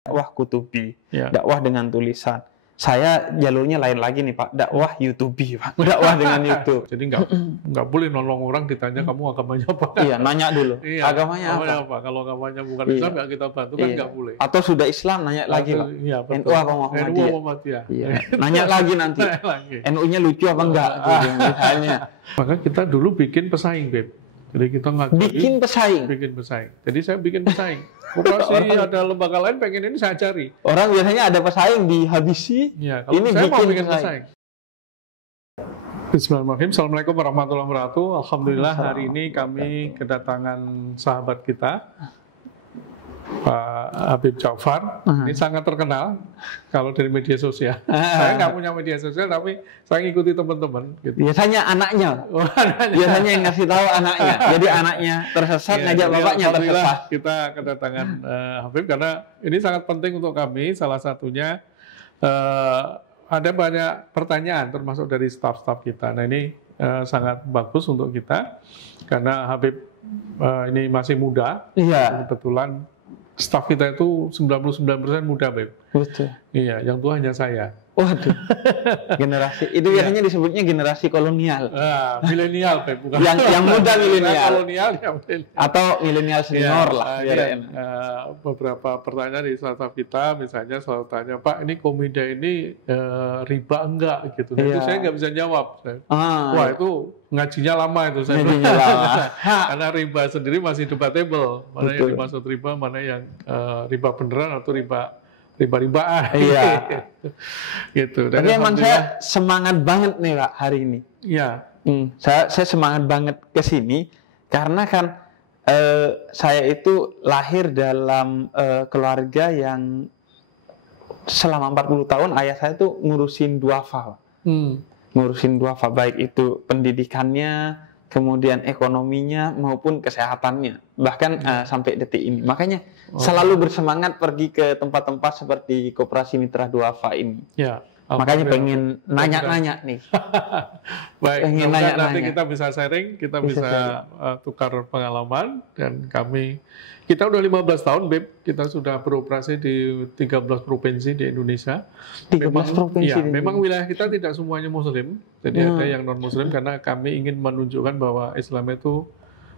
dakwah kutubi, Ya. dakwah dengan tulisan. Saya jalurnya lain lagi nih Pak, dakwah YouTubi Pak, dakwah dengan YouTube. Jadi nggak boleh nolong orang ditanya kamu agamanya apa. Iya, nanya dulu. Iya, Agamanya apa? Kalau agamanya bukan Iya. Islam ya kita bantu kan Iya. nggak boleh. Atau sudah Islam nanya lagi Pak. Iya, betul. NU apa Muhammadiyah? NU Muhammadiyah. Iya. Nanya lagi nanti. Nanya lagi. NU-nya lucu apa enggak? Gitu, misalnya. Maka kita dulu bikin pesaing, Beb. Jadi kita Bikin pesaing. bikin pesaing. Jadi saya bikin pesaing. Koperasi ada lembaga lain pengen ini saya cari. Orang biasanya ada pesaing dihabisi. Ya, kalau Ini saya mau bikin bikin pesaing. pesaing. Bismillahirrahmanirrahim. Assalamualaikum warahmatullahi wabarakatuh. Alhamdulillah hari ini kami kedatangan sahabat kita, Pak Habib Djafar. Ini sangat terkenal kalau dari media sosial. Saya nggak punya media sosial, tapi saya ngikuti teman-teman. Gitu. Biasanya anaknya. Oh, anaknya. Biasanya yang ngasih tahu anaknya. Jadi anaknya tersesat, Ya, ngajak jadi bapaknya alhamdulillah tersesat. kita kedatangan Habib karena ini sangat penting untuk kami. Salah satunya ada banyak pertanyaan termasuk dari staf-staf kita. Nah ini sangat bagus untuk kita karena Habib ini masih muda. Iya. Kebetulan staf kita itu 99% muda, Beb. Betul. Iya, yang tua hanya saya. Waduh. Generasi itu biasanya disebutnya generasi kolonial. Milenial, Beb. Bukan Yang muda milenial. Kolonial, ya milenial. Atau milenial senior lah. biar Iya, enak. beberapa pertanyaan di staf kita, misalnya selalu tanya, Pak, ini Komida ini riba enggak? Gitu. Nah, itu Iya. saya nggak bisa jawab. Wah, Iya. itu ngajinya lama itu. Saya Ngajinya lama. Karena riba sendiri masih debatable. Mana yang Betul. dimaksud riba, mana yang riba beneran atau riba-ribaan. Iya. Gitu. Dan Tapi emang alhamdulillah- saya semangat banget nih Pak hari ini. Iya. Saya semangat banget ke sini karena kan saya itu lahir dalam keluarga yang selama 40 tahun ayah saya tuh ngurusin duafa. Ngurusin duafa baik itu pendidikannya, kemudian ekonominya maupun kesehatannya. Bahkan sampai detik ini. Makanya selalu bersemangat pergi ke tempat-tempat seperti Koperasi Mitra Duafa ini. Ya. Makanya Alhamdulillah. pengen nanya-nanya nih. Baik, Pengen mudah-mudahan nanti nanya-nanya. kita bisa sharing, kita Bisa bisa tukar pengalaman, dan kita udah 15 tahun, Beb, kita sudah beroperasi di 13 provinsi di Indonesia. 13 provinsi. Iya, di memang Indonesia. wilayah kita tidak semuanya Muslim, jadi ada yang non-Muslim karena kami ingin menunjukkan bahwa Islam itu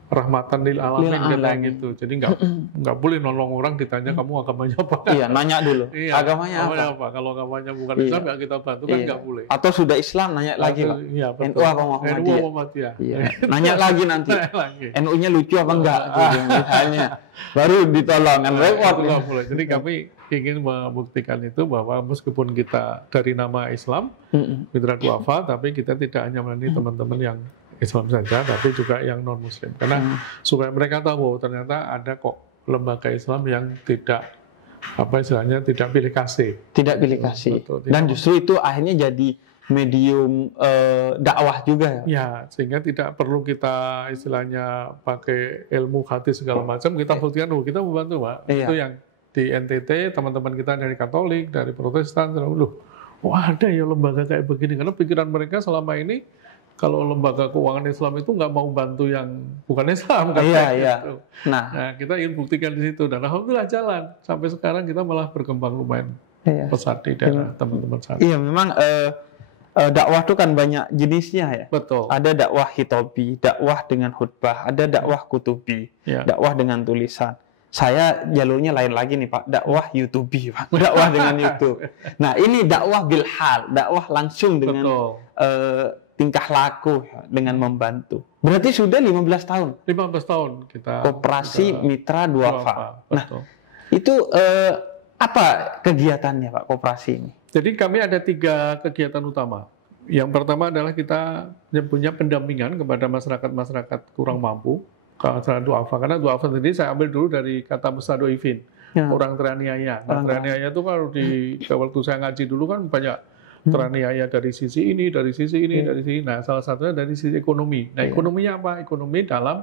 rahmatan lil alamin, Lil kayak alamin. gitu. Jadi nggak boleh nolong orang ditanya kamu agamanya apa. Iya, nanya dulu. Iya, Agamanya apa? Kalau agamanya bukan Iya. Islam ya kita bantu kan Iya. nggak boleh. Atau sudah Islam nanya lagi Pak. Iya, betul. NU apa Muhammadiyah? NU Muhammadiyah. Iya. Nanya lagi nanti. Nanya lagi. NU-nya lucu apa enggak? Gitu, misalnya. Baru ditolong kan repot. Itu nggak boleh. Jadi kami ingin membuktikan itu bahwa meskipun kita dari nama Islam, Mitra Duafa, tapi kita tidak hanya melayani teman-teman yang Islam saja, tapi juga yang non-Muslim. Karena supaya mereka tahu bahwa ternyata ada kok lembaga Islam yang tidak, apa istilahnya, tidak pilih kasih. Tidak pilih kasih. Betul, Dan tidak. justru itu akhirnya jadi medium dakwah juga ya. Ya, sehingga tidak perlu kita istilahnya pakai ilmu hadis segala macam, kita buktikan, kita membantu, Pak. Iya. Itu yang di NTT, teman-teman kita dari Katolik, dari Protestan, wah ada ya lembaga kayak begini. Karena pikiran mereka selama ini, kalau lembaga keuangan Islam itu nggak mau bantu yang bukan Islam. Kan? Iya, iya. Gitu. Nah, Nah, kita ingin buktikan di situ. Dan alhamdulillah jalan. Sampai sekarang kita malah berkembang lumayan iya. pesat di daerah teman-teman sana. Iya, memang dakwah itu kan banyak jenisnya ya. Betul. Ada dakwah hitobi, dakwah dengan khutbah, ada dakwah kutubi, Ya. dakwah dengan tulisan. Saya jalurnya lain lagi nih Pak, dakwah YouTubi Pak, dakwah dengan YouTube. Nah ini dakwah bilhal, dakwah langsung dengan Betul. tingkah laku ya, dengan membantu. Berarti sudah 15 tahun 15 tahun kita Koperasi Mitra Duafa. Nah Betul. itu apa kegiatannya Pak koperasi ini? Jadi kami ada 3 kegiatan utama. Yang pertama adalah kita punya pendampingan kepada masyarakat-masyarakat kurang mampu, masalah duafa. Karena duafa sendiri saya ambil dulu dari kata mustadoifin, Ya. orang teraniaya. Nah, Orang teraniaya itu kalau di waktu saya ngaji dulu kan banyak teraniaya dari sisi ini, dari sisi ini, dari sisi. Nah, salah satunya dari sisi ekonomi. Nah, ekonominya apa? Ekonomi dalam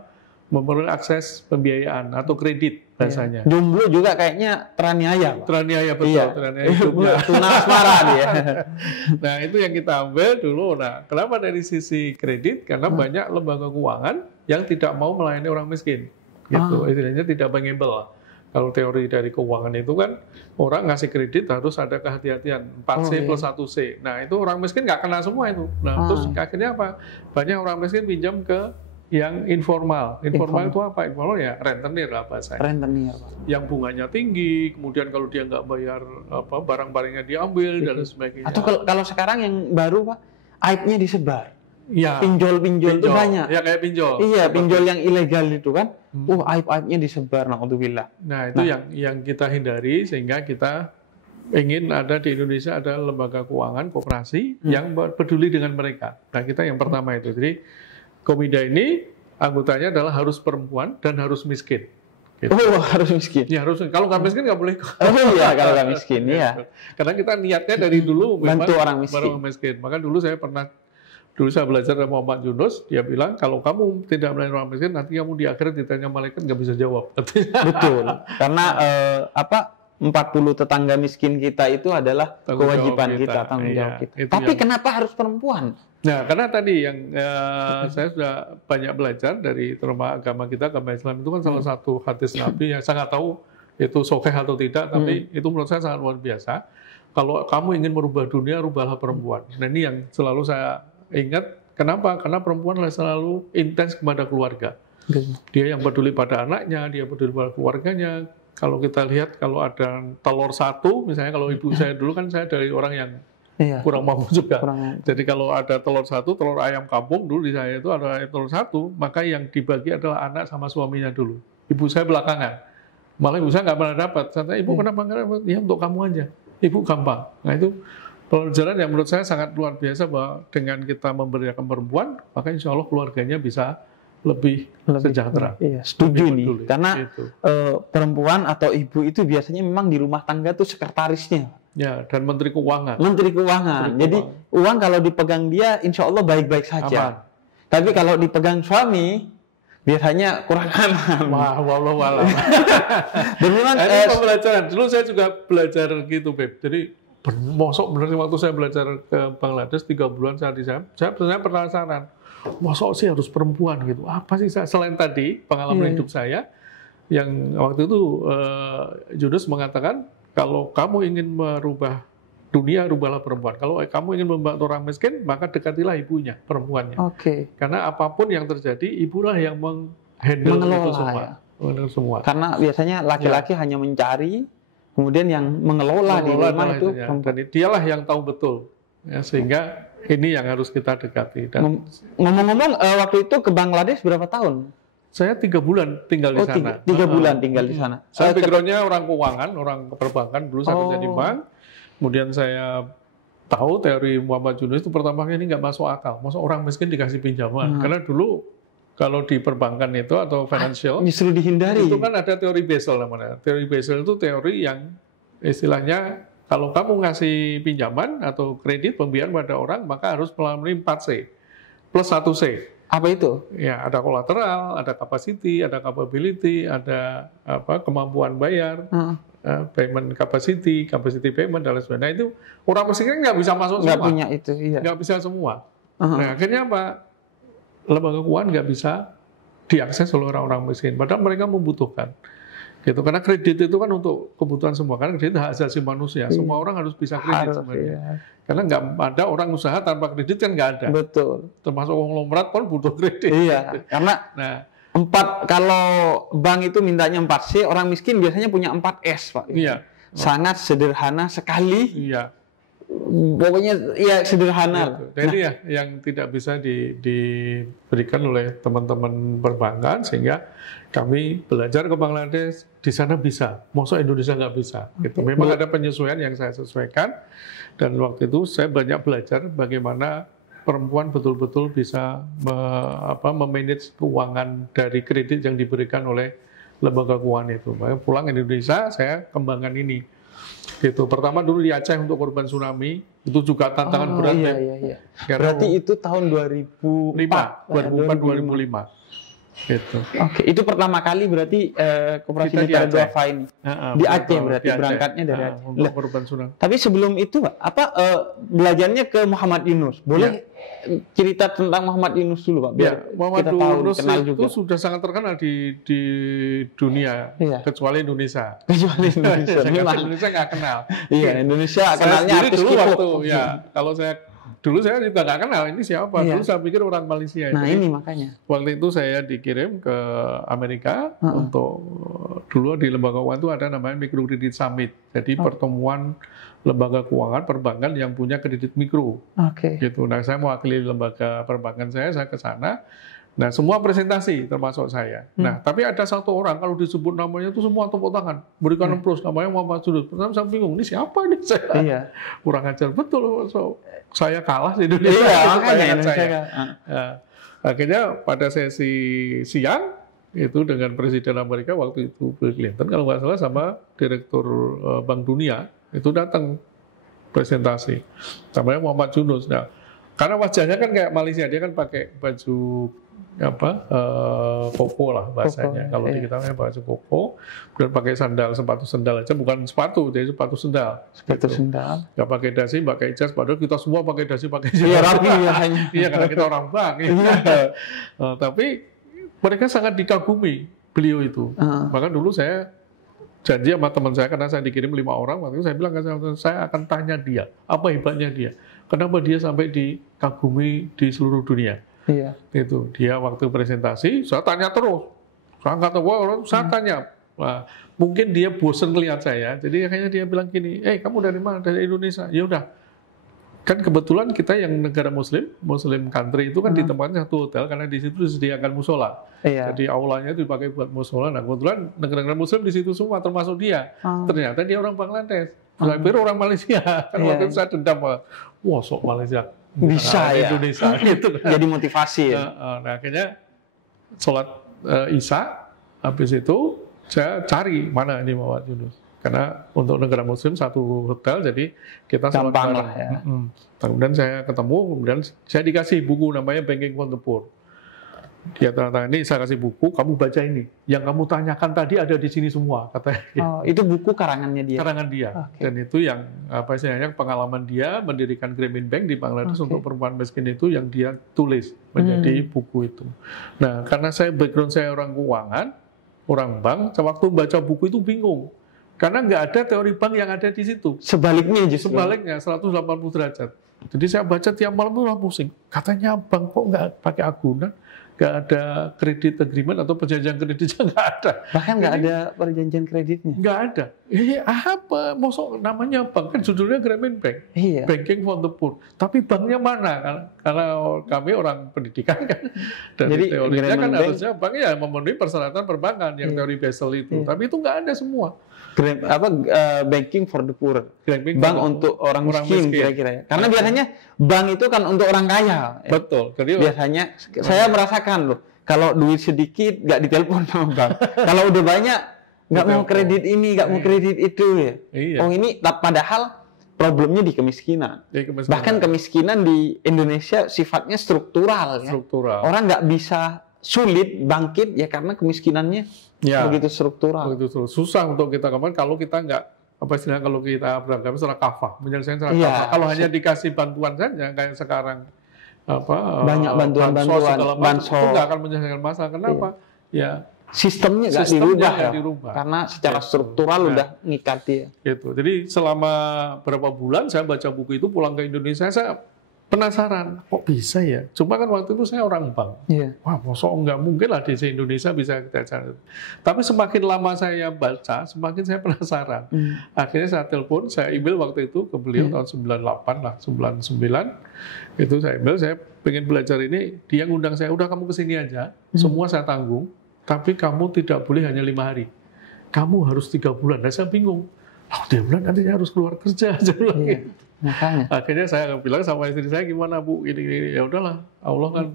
memperoleh akses pembiayaan atau kredit bahasanya. Jomblo juga kayaknya teraniaya Pak. Teraniaya betul, Iya. teraniaya hidupnya. Tuna asmara dia. Nah, itu yang kita ambil dulu. Nah, kenapa dari sisi kredit? Karena banyak lembaga keuangan yang tidak mau melayani orang miskin. Gitu. Istilahnya tidak bankable. Kalau teori dari keuangan itu kan orang ngasih kredit harus ada kehati-hatian 4C plus 1C. Nah itu orang miskin nggak kena semua itu. Nah terus akhirnya apa? Banyak orang miskin pinjam ke yang informal. Informal itu apa? Informal ya rentenir lah bahasanya. Rentenir. Yang bunganya tinggi, kemudian kalau dia nggak bayar barang-barangnya diambil dan sebagainya. Atau kalau sekarang yang baru Pak, aibnya disebar. Ya, pinjol itu banyak. Ya kayak pinjol. Iya, pinjol yang ilegal itu kan. Aib-aibnya disebar, naudzubillah. Nah, itu yang kita hindari sehingga kita ingin ada di Indonesia ada lembaga keuangan koperasi yang peduli dengan mereka. Nah, kita yang pertama itu. Jadi Komida ini anggotanya adalah harus perempuan dan harus miskin. Gitu. Oh, harus miskin. Ya, harus. Kalau nggak miskin nggak boleh. Oh iya, kalau nggak miskin, iya. Karena kita niatnya dari dulu bantu orang miskin. Maka dulu saya belajar dari Muhammad Yunus, dia bilang kalau kamu tidak melayani orang miskin, nanti kamu di akhirat ditanya malaikat nggak bisa jawab. Betul, karena 40 tetangga miskin kita itu adalah kewajiban kita, tanggung jawab kita. Tapi kenapa harus perempuan? Nah, karena tadi yang saya sudah banyak belajar dari terutama agama kita, agama Islam itu kan salah satu hadis Nabi yang saya nggak tahu itu sahih atau tidak, tapi itu menurut saya sangat luar biasa. Kalau kamu ingin merubah dunia, rubahlah perempuan. Nah ini yang selalu saya ingat, kenapa? Karena perempuan selalu intens kepada keluarga. Dia yang peduli pada anaknya, dia peduli pada keluarganya. Kalau kita lihat, kalau ada telur satu, misalnya kalau ibu saya dulu kan saya dari orang yang kurang mampu juga. Jadi kalau ada telur satu, telur ayam kampung dulu di saya itu ada telur satu, maka yang dibagi adalah anak sama suaminya dulu. Ibu saya belakangan. Malah ibu saya nggak pernah dapat. Saya ibu kenapa nggak dapat? Ya untuk kamu aja. Ibu gampang. Nah itu pelajaran yang menurut saya sangat luar biasa bahwa dengan kita memberdayakan perempuan, maka insya Allah keluarganya bisa lebih sejahtera. Iya, setuju nih. Karena perempuan atau ibu itu biasanya memang di rumah tangga tuh sekretarisnya. Ya, dan Menteri Keuangan. Menteri Keuangan. Jadi uang kalau dipegang dia, insya Allah baik-baik saja. Aman. Tapi kalau dipegang suami, biasanya kurang aman. Wah, wallahualam. Dan memang ini pembelajaran. Dulu saya juga belajar gitu, Beb. Jadi mosok bener waktu saya belajar ke Bangladesh 3 bulan saya penasaran, mosok sih harus perempuan gitu, apa sih selain tadi pengalaman hidup saya yang waktu itu Yunus mengatakan kalau kamu ingin merubah dunia, rubahlah perempuan. Kalau kamu ingin membantu orang miskin, maka dekatilah ibunya, perempuannya. Karena apapun yang terjadi, ibulah yang menghandle itu semua. Karena biasanya laki-laki hanya mencari, kemudian yang mengelola di rumah itu dan dialah yang tahu betul ya, sehingga ini yang harus kita dekati. Dan ngomong-ngomong waktu itu ke Bangladesh berapa tahun? Saya 3 bulan tinggal di sana. 3 bulan tinggal di sana. Saya backgroundnya orang keuangan, orang perbankan, dulu saya kerja di bank. Kemudian saya tahu teori Muhammad Yunus itu pertama kali ini nggak masuk akal. Masa orang miskin dikasih pinjaman? Karena dulu kalau di perbankan itu atau financial justru dihindari. Itu kan ada teori Basel namanya. Teori Basel itu teori yang istilahnya kalau kamu ngasih pinjaman atau kredit pembiayaan pada orang maka harus melalui 4C plus 1C. Apa itu? Ya, ada kolateral, ada capacity, ada capability, ada kemampuan bayar, payment capacity payment dan lain sebagainya. Nah, itu orang miskin nggak bisa masuk semua. Nggak punya itu, iya. Nggak bisa semua. Nah, akhirnya apa? Lembaga keuangan nggak bisa diakses oleh orang-orang miskin, padahal mereka membutuhkan. Gitu. Karena kredit itu kan untuk kebutuhan semua, karena kredit hak asasi manusia, semua orang harus bisa kredit sebenarnya. Iya. Karena nggak ada orang usaha tanpa kredit kan nggak ada. Betul. Termasuk konglomerat pun butuh kredit. Iya, karena kalau bank itu mintanya 4C, orang miskin biasanya punya 4S, Pak. Iya. Sangat sederhana sekali. Iya. Pokoknya ya sederhana. Jadi ya yang tidak bisa diberikan oleh teman-teman perbankan sehingga kami belajar ke Bangladesh di sana bisa, maksud Indonesia nggak bisa. Gitu. Memang ada penyesuaian yang saya sesuaikan dan waktu itu saya banyak belajar bagaimana perempuan betul-betul bisa memanage keuangan dari kredit yang diberikan oleh lembaga keuangan itu. Makanya pulang ke Indonesia saya kembangkan ini. Gitu. Pertama dulu di Aceh untuk korban tsunami itu juga tantangan berat. Iya. Berarti itu tahun 2004-2005. Gitu. Oke, itu pertama kali berarti Koperasi Mitra Duafa ini di Aceh berarti berangkatnya dari Aceh. Untuk korban tsunami. Tapi sebelum itu, belajarnya ke Muhammad Yunus. Boleh cerita tentang Muhammad Yunus dulu Pak, biar Muhammad kita tahu, Yunus kenal itu juga. sudah sangat terkenal di dunia, kecuali Indonesia. Kecuali Indonesia. Indonesia nggak kenal. Iya, Indonesia kenalnya artis dulu K-pop. waktu kalau dulu saya juga nggak kenal ini siapa. Dulu saya pikir orang Malaysia. Nah, jadi, ini makanya. waktu itu saya dikirim ke Amerika untuk dulu di lembaga keuangan itu ada namanya Micro Credit Summit. Jadi pertemuan lembaga keuangan perbankan yang punya kredit mikro. Gitu. Nah, saya mewakili lembaga perbankan saya ke sana. Nah, semua presentasi termasuk saya. Nah, tapi ada satu orang kalau disebut namanya itu semua tepuk tangan, berikan applause, namanya Muhammad Yunus. Pertama saya bingung, ini siapa nih saya? Kurang ajar betul. Saya kalah di Indonesia. Saya. Akhirnya pada sesi siang itu dengan Presiden Amerika waktu itu Bill Clinton kalau nggak salah sama Direktur Bank Dunia itu datang presentasi. Namanya Muhammad Yunus. Nah, karena wajahnya kan kayak Malaysia, dia kan pakai baju koko lah bahasanya. Kalau di kita baju koko, dan pakai sepatu sendal aja, bukan sepatu, jadi sepatu sendal. Sendal. Nggak pakai dasi, pakai jas. Padahal kita semua pakai dasi, pakai jas. Iya, rapi ya hanya. Iya, karena kita orang bank. Tapi mereka sangat dikagumi beliau itu. Bahkan dulu saya janji sama teman saya, karena saya dikirim 5 orang, waktu itu saya bilang, saya akan tanya dia, apa hebatnya dia, kenapa dia sampai dikagumi di seluruh dunia. Itu dia waktu presentasi, saya tanya terus, saya tanya, nah, mungkin dia bosan lihat saya, jadi akhirnya dia bilang gini, kamu dari mana? Dari Indonesia. Ya udah, kan kebetulan kita yang negara Muslim country itu kan ditempatkan satu hotel karena di situ disediakan musola. Jadi aulanya itu dipakai buat musola. Nah, kebetulan negara-negara Muslim di situ semua, termasuk dia. Ternyata dia orang Bangladesh. Saya pikir orang Malaysia. Kan waktu itu saya dendam, wah sok Malaysia bisa ya. Indonesia gitu. Jadi motivasi ya. Nah, akhirnya sholat Isya, habis itu saya cari mana ini Muhammad Yunus. Karena untuk negara Muslim satu hotel, jadi kita gampang lah ya. Kemudian saya ketemu, kemudian saya dikasih buku namanya Banking for the Poor. Dia tanda-tanda ini saya kasih buku, kamu baca ini. Yang kamu tanyakan tadi ada di sini semua, katanya. Itu buku karangannya dia. Karangan dia. Dan itu yang istilahnya pengalaman dia mendirikan Grameen Bank di Bangladesh untuk perempuan miskin itu yang dia tulis menjadi buku itu. Nah, karena background saya orang keuangan, orang bank, waktu baca buku itu bingung. Karena nggak ada teori bank yang ada di situ. Sebaliknya justru. Sebaliknya, 180 derajat. Jadi saya baca tiap malam itu pusing. Katanya bank kok nggak pakai agunan, nggak ada kredit agreement atau perjanjian kreditnya nggak ada. Bahkan nggak ada perjanjian kreditnya. Nggak ada. Apa? Maksud namanya bank kan judulnya Grameen Bank. Banking for the Poor. Tapi banknya mana? Karena kami orang pendidikan kan. Dan jadi, teorinya kan harusnya bank ya memenuhi persyaratan perbankan yang teori Basel itu. Tapi itu nggak ada semua. Banking for the poor, bank untuk orang miskin kira-kira ya. Karena biasanya bank itu kan untuk orang kaya. Betul. Jadi biasanya saya merasakan loh, kalau duit sedikit nggak ditelepon sama bank. Kalau udah banyak nggak mau kredit ini, nggak mau kredit itu ya. Oh ini padahal problemnya di kemiskinan. Bahkan kemiskinan di Indonesia sifatnya struktural. Orang nggak bisa sulit bangkit ya karena kemiskinannya begitu struktural. Susah untuk kita kemarin kalau kita nggak kalau kita beragama secara kafah, menyelesaikan secara kafah. Kalau hanya dikasih bantuan saja kayak sekarang banyak bantuan-bantuan bansos itu nggak akan menyelesaikan masalah. Kenapa? Ya sistemnya nggak dirubah karena secara struktural udah ngikat dia. Gitu. Jadi selama berapa bulan saya baca buku itu pulang ke Indonesia saya penasaran, kok bisa ya? Cuma kan waktu itu saya orang bank. Wah, masa nggak mungkin lah di Indonesia bisa kita cari. Tapi semakin lama saya baca, semakin saya penasaran. Akhirnya saya telepon, saya email waktu itu ke beliau tahun 98 lah, 99. Itu saya email, saya pengen belajar ini. Dia ngundang saya, udah kamu kesini aja, semua saya tanggung. Tapi kamu tidak boleh hanya 5 hari. Kamu harus 3 bulan. Dan saya bingung. 3 bulan nantinya harus keluar kerja aja lagi. Makanya. Akhirnya saya bilang sama istri saya, gimana Bu, ini ya udahlah, Allah kan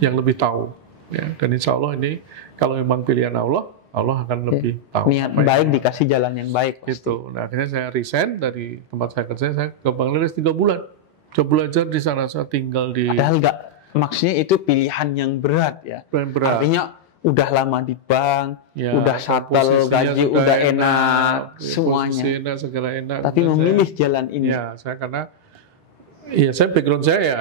yang lebih tahu. Ya, dan insya Allah ini kalau memang pilihan Allah akan lebih tahu. Niat baik dikasih jalan yang baik. Gitu. Nah, akhirnya saya resign dari tempat saya kerja, saya ke Bangladesh 3 bulan. Coba belajar di sana, saya tinggal di. Padahal maksudnya itu pilihan yang berat ya. Berat. Artinya udah lama di bank, udah settle, gaji udah enak, semuanya. Enak, segala enak. Tapi memilih jalan ini. Ya, saya background saya ya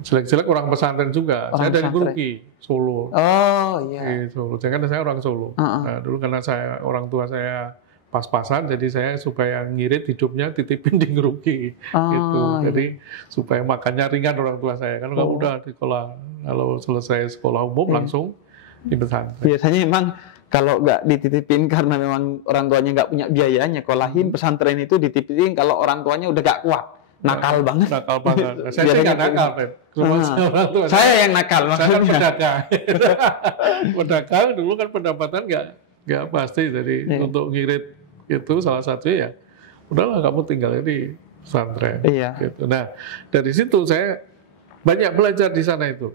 jelek-jelek orang pesantren juga. Saya dari Ngeruki, Solo. Oh iya. Solo. Karena saya orang Solo. Nah, dulu karena orang tua saya pas-pasan, jadi saya supaya ngirit hidupnya titipin di Ngeruki, gitu. Jadi supaya makannya ringan orang tua saya. Kan kalau udah di sekolah, kalau selesai sekolah umum langsung di pesantren. Biasanya emang kalau nggak dititipin karena memang orang tuanya nggak punya biayanya, sekolahin pesantren itu dititipin kalau orang tuanya udah nggak kuat. Nakal banget. Nakal banget. Saya nggak nakal, Pep. Saya yang nakal maksudnya. Saya kan pedagang. Pedagang dulu kan pendapatan nggak pasti. Jadi untuk ngirit itu salah satunya ya, udahlah kamu tinggal di pesantren. Iya. Gitu. Nah, dari situ saya banyak belajar di sana itu.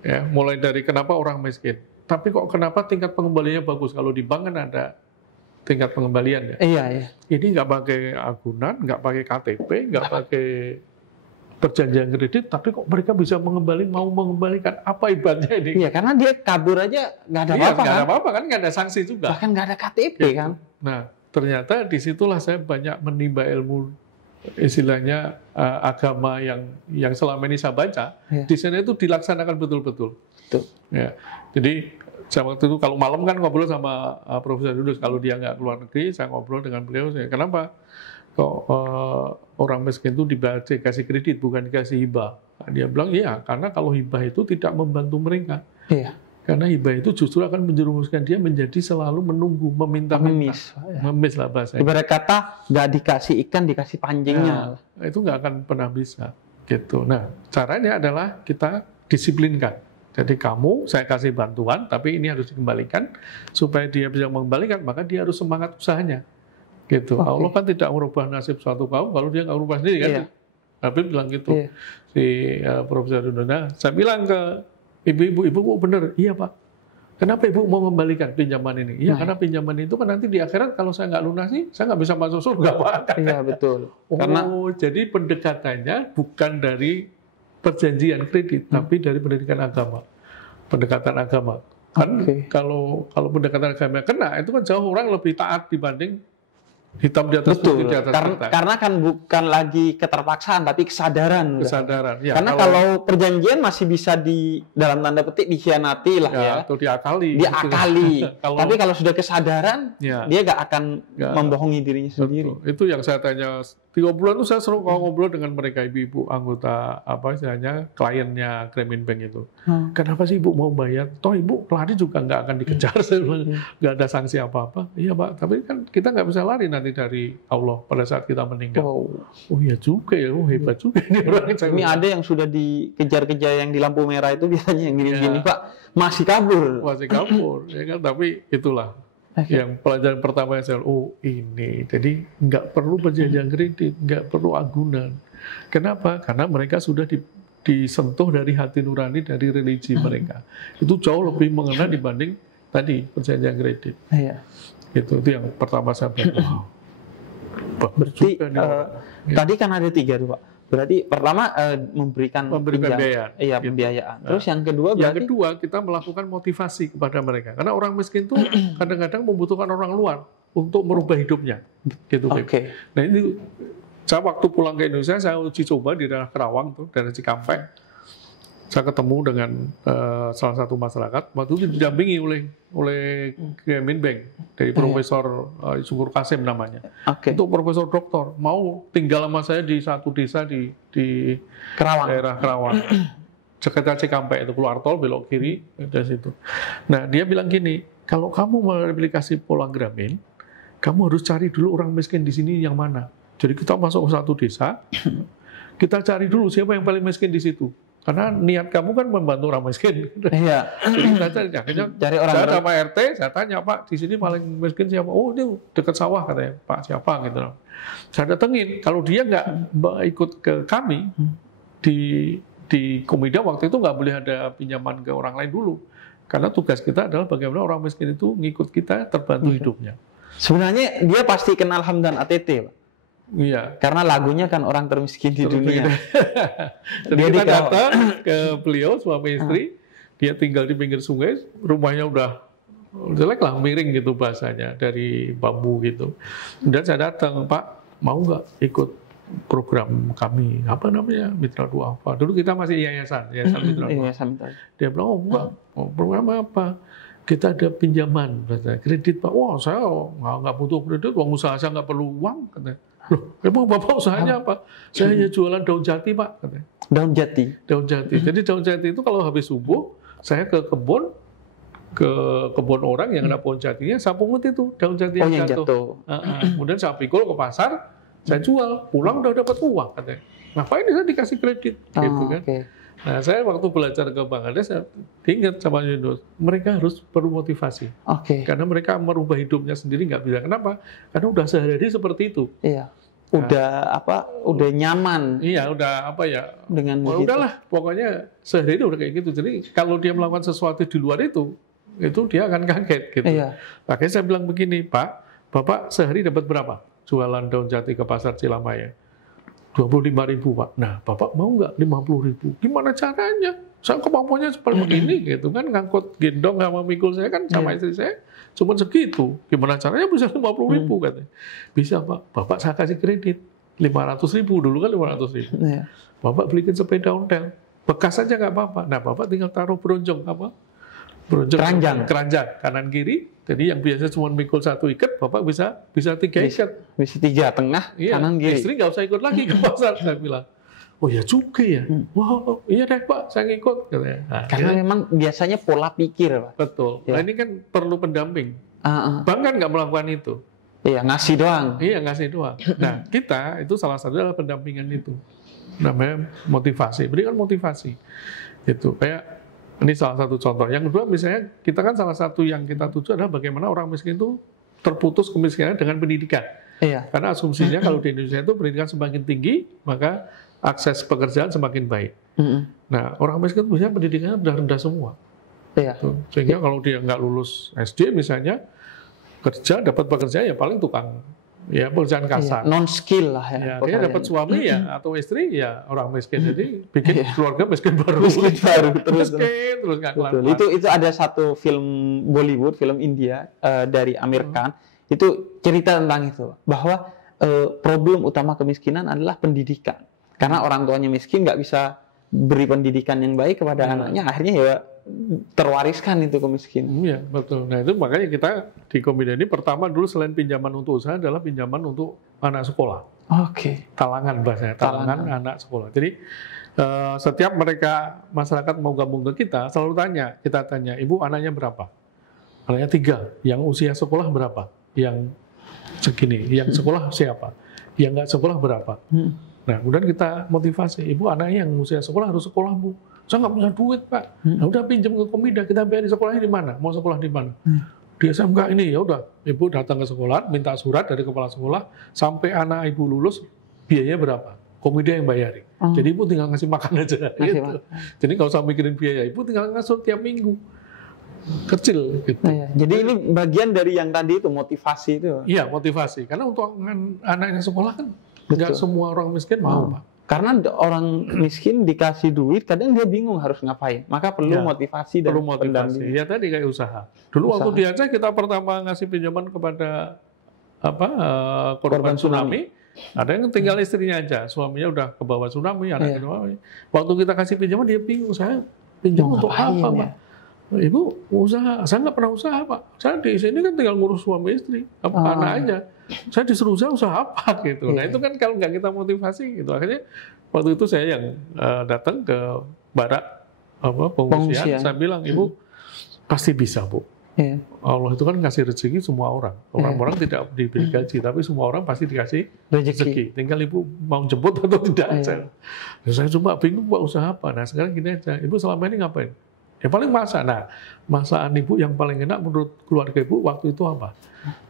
Ya, mulai dari kenapa orang miskin. Tapi kok kenapa tingkat pengembaliannya bagus? Kalau di bank kan ada tingkat pengembalian ya. Iya, iya. Ini nggak pakai agunan, nggak pakai KTP, nggak pakai perjanjian kredit, tapi kok mereka bisa mau mengembalikan, apa hebatnya ini? Iya, karena dia kabur aja nggak ada apa-apa. Nggak ada apa-apa kan, nggak ada sanksi juga. Bahkan nggak ada KTP gitu. kan. Nah, ternyata disitulah saya banyak menimba ilmu, istilahnya agama yang selama ini saya baca. Iya. Di sana itu dilaksanakan betul-betul. Ya, jadi saya waktu itu kalau malam kan ngobrol sama Profesor Yunus, kalau dia nggak keluar negeri, saya ngobrol dengan beliau. Kenapa kok orang miskin itu dikasih kredit bukan dikasih hibah? Dia bilang iya, karena kalau hibah itu tidak membantu mereka. Iya. Karena hibah itu justru akan menjerumuskan dia menjadi selalu menunggu, meminta-minta. Memis lah bahasanya. Ibarat kata nggak dikasih ikan, dikasih pancingnya. Nah, itu nggak akan pernah bisa. Gitu. Nah, caranya adalah kita disiplinkan. Jadi saya kasih bantuan, tapi ini harus dikembalikan. Supaya dia bisa mengembalikan, maka dia harus semangat usahanya. Gitu. Okay. Allah kan tidak merubah nasib suatu kaum kalau dia nggak merubah sendiri kan. Iya. Habib bilang gitu. Iya. Si Profesor Yunus. Saya bilang ke ibu benar, iya Pak. Kenapa ibu mau mengembalikan pinjaman ini? Iya, karena pinjaman itu kan nanti di akhirat kalau saya nggak lunasi, saya nggak bisa masuk surga Pak. Iya betul. Karena jadi pendekatannya bukan dari perjanjian kredit, tapi dari pendidikan agama, pendekatan agama. Kan kalau pendekatan agama kena, itu kan jauh orang lebih taat dibanding hitam di atas putih di atas kertas. Karena kan bukan lagi keterpaksaan, tapi kesadaran. Kesadaran. Ya, karena kalau perjanjian masih bisa dalam tanda petik dikhianati lah ya. Atau diakali. Tapi kalau sudah kesadaran, dia nggak akan membohongi dirinya sendiri. Betul. Itu yang saya tanya. 3 bulan itu saya selalu ngobrol dengan mereka, ibu-ibu anggota istilahnya kliennya Grameen Bank itu. Kenapa sih ibu mau bayar? Toh ibu pelari juga nggak akan dikejar, nggak ada sanksi apa-apa. Iya Pak, tapi kan kita nggak bisa lari nanti dari Allah pada saat kita meninggal. Oh iya juga ya, hebat juga ini orang. Ini ada yang sudah dikejar-kejar yang di lampu merah itu biasanya yang gini-gini Pak, masih kabur. Masih kabur, ya kan? Tapi itulah. Yang pelajaran pertama yang saya ini, jadi nggak perlu perjanjian kredit, nggak perlu agunan. Kenapa? Karena mereka sudah disentuh dari hati nurani, dari religi mereka. Itu jauh lebih mengena dibanding tadi perjanjian kredit. Iya. Itu yang pertama saya baca. Berarti tadi kan ada 3 tuh Pak. Berarti pertama memberikan pembiayaan. Iya, pembiayaan. Terus yang kedua berarti? Yang kedua kita melakukan motivasi kepada mereka. Karena orang miskin itu kadang-kadang membutuhkan orang luar untuk merubah hidupnya. Gitu. Oke. Nah ini saya waktu pulang ke Indonesia saya uji coba di daerah Kerawang tuh, daerah Cikampek. Saya ketemu dengan salah satu masyarakat. Waktu itu didampingi oleh Grameen Bank dari Profesor Syukur Kasim namanya. Untuk Profesor Doktor mau tinggal sama saya di satu desa di Kerawang. Daerah Kerawang. Sekitar Cikampek itu keluar tol belok kiri dari situ. Nah dia bilang gini, kalau kamu mau aplikasi Pola Grameen, kamu harus cari dulu orang miskin di sini yang mana. Jadi kita masuk ke satu desa, kita cari dulu siapa yang paling miskin di situ. Karena niat kamu kan membantu orang miskin. Iya. Jadi kita cari orang. Saya sama RT, saya tanya Pak, di sini paling miskin siapa? Oh ini dekat sawah katanya, Pak siapa gitu. Saya datengin. Kalau dia nggak ikut ke kami di Komida waktu itu nggak boleh ada pinjaman ke orang lain dulu. Karena tugas kita adalah bagaimana orang miskin itu ngikut kita terbantu hidupnya. Sebenarnya dia pasti kenal Hamdan ATT, Pak. Iya. Karena lagunya kan orang termiskin di dunia. Jadi kita datang ke beliau suami istri, dia tinggal di pinggir sungai, rumahnya udah jelek lah, miring gitu bahasanya, dari bambu gitu. Dan saya datang, Pak, mau nggak ikut program kami, apa namanya, Mitra Duafa. Dulu kita masih yayasan Mitra Duafa. Dia bilang, oh enggak, program apa? Kita ada pinjaman, katanya, kredit Pak. Wah, saya nggak butuh kredit, uang usaha saya nggak perlu uang, katanya. Loh, emang Bapak usahanya apa? Saya hanya jualan daun jati, Pak, katanya. Daun jati? Daun jati. Jadi daun jati itu kalau habis subuh, saya ke kebun orang yang ada pohon jatinya, saya pungut itu daun jati yang jatuh. Kemudian saya pikul ke pasar, saya jual, pulang udah dapat uang, katanya. Ngapain saya dikasih kredit, gitu kan? Okay. Nah, saya waktu belajar ke Bangladesh, saya ingat sama Yunus, mereka harus perlu motivasi. Karena mereka merubah hidupnya sendiri nggak bisa. Kenapa? Karena udah sehari-hari seperti itu. Iya. Udah nyaman. Iya, udah apa ya? Dengan begitu. Udahlah, pokoknya sehari-hari udah kayak gitu. Jadi kalau dia melakukan sesuatu di luar itu dia akan kaget gitu. Iya. Makanya saya bilang begini, Pak, Bapak sehari dapat berapa? Jualan daun jati ke pasar Cilamaya. 25.000, Pak. Nah, Bapak mau nggak 50.000? Gimana caranya? Saya kemampuannya seperti ini, gitu kan, ngangkut gendong sama mikul saya kan sama istri saya, cuma segitu. Gimana caranya bisa 50.000, katanya. Bisa, Pak. Bapak saya kasih kredit 500.000, dulu kan 500.000. Bapak belikan sepeda ontel, bekas aja nggak apa-apa. Nah, Bapak tinggal taruh bronjong apa? Keranjang kanan kiri. Jadi yang biasa cuma mikul satu ikat, Bapak bisa 3 ikat. Bisa 3 tengah, kanan kiri. Istri nggak usah ikut lagi ke pasar, saya bilang. Oh ya juga ya. Wow, iya deh Pak, saya ngikut. Nah, karena memang biasanya pola pikir, Pak. Betul. Nah, ini kan perlu pendamping. Bank kan nggak melakukan itu. Iya, ngasih doang. Iya, ngasih doang. Nah, kita itu salah satu adalah pendampingan itu. Namanya motivasi. Berikan motivasi. Gitu. Kayak ini salah satu contoh. Yang kedua, misalnya kita kan salah satu yang kita tuju adalah bagaimana orang miskin itu terputus kemiskinan dengan pendidikan. Iya. Karena asumsinya kalau di Indonesia itu pendidikan semakin tinggi, maka akses pekerjaan semakin baik. Nah, orang miskin itu biasanya pendidikannya sudah rendah semua. Iya. Sehingga kalau dia nggak lulus SD misalnya, dapat pekerjaan ya paling tukang. Ya, pekerjaan kasar. Non skill lah ya. Dia dapat suami ya atau istri ya orang miskin. Jadi bikin keluarga miskin baru. Terus nggak kelar. Itu ada satu film Bollywood, film India dari Amir Khan. Itu cerita tentang itu, bahwa problem utama kemiskinan adalah pendidikan. Karena orang tuanya miskin, nggak bisa beri pendidikan yang baik kepada anaknya, akhirnya ya terwariskan itu kemiskinan. Iya, betul. Nah, itu makanya kita di Komida ini pertama dulu selain pinjaman untuk usaha adalah pinjaman untuk anak sekolah. Talangan bahasanya, talangan anak sekolah. Jadi setiap mereka masyarakat mau gabung ke kita selalu kita tanya, Ibu anaknya berapa? Anaknya 3. Yang usia sekolah berapa? Yang segini. Yang sekolah siapa? Yang nggak sekolah berapa? Nah, kemudian kita motivasi, Ibu anaknya yang usia sekolah harus sekolah, Bu. Saya nggak punya duit, Pak. Nah, udah pinjam ke Komida, kita bayar di sekolahnya di mana? Mau sekolah di mana? Di SMK ini, ya udah. Ibu datang ke sekolah, minta surat dari kepala sekolah, sampai anak Ibu lulus, biayanya berapa? Komida yang bayari. Jadi Ibu tinggal ngasih makan aja. Gitu. Jadi nggak usah mikirin biaya, Ibu tinggal ngasuh tiap minggu. Kecil gitu. Jadi ini bagian dari yang tadi itu, motivasi itu. Iya, motivasi. Karena untuk anaknya sekolah kan nggak semua orang miskin mau, Pak. Karena orang miskin dikasih duit, kadang dia bingung harus ngapain. Maka perlu motivasi dan pendamping. Ya tadi kayak usaha. Dulu waktu di Aceh kita pertama ngasih pinjaman kepada korban tsunami. Ada yang tinggal istrinya aja, suaminya udah ke bawah tsunami, anaknya waktu kita kasih pinjaman dia bingung, saya pinjam untuk apa, Pak? Ibu usaha, saya nggak pernah usaha, Pak. Saya di sini kan tinggal ngurus suami istri, anak aja. Saya disuruh usaha apa gitu. Nah itu kan kalau nggak kita motivasi gitu. Akhirnya waktu itu saya yang datang ke barak pengungsian. Saya bilang, Ibu pasti bisa, Bu. Allah itu kan ngasih rezeki semua orang. Orang-orang tidak diberi gaji, tapi semua orang pasti dikasih rezeki. Tinggal Ibu mau jemput atau tidak. Saya coba bingung, Pak, usaha apa. Nah sekarang gini aja, Ibu selama ini ngapain? Ya paling masak. Nah, masakan Ibu yang paling enak menurut keluarga Ibu waktu itu apa?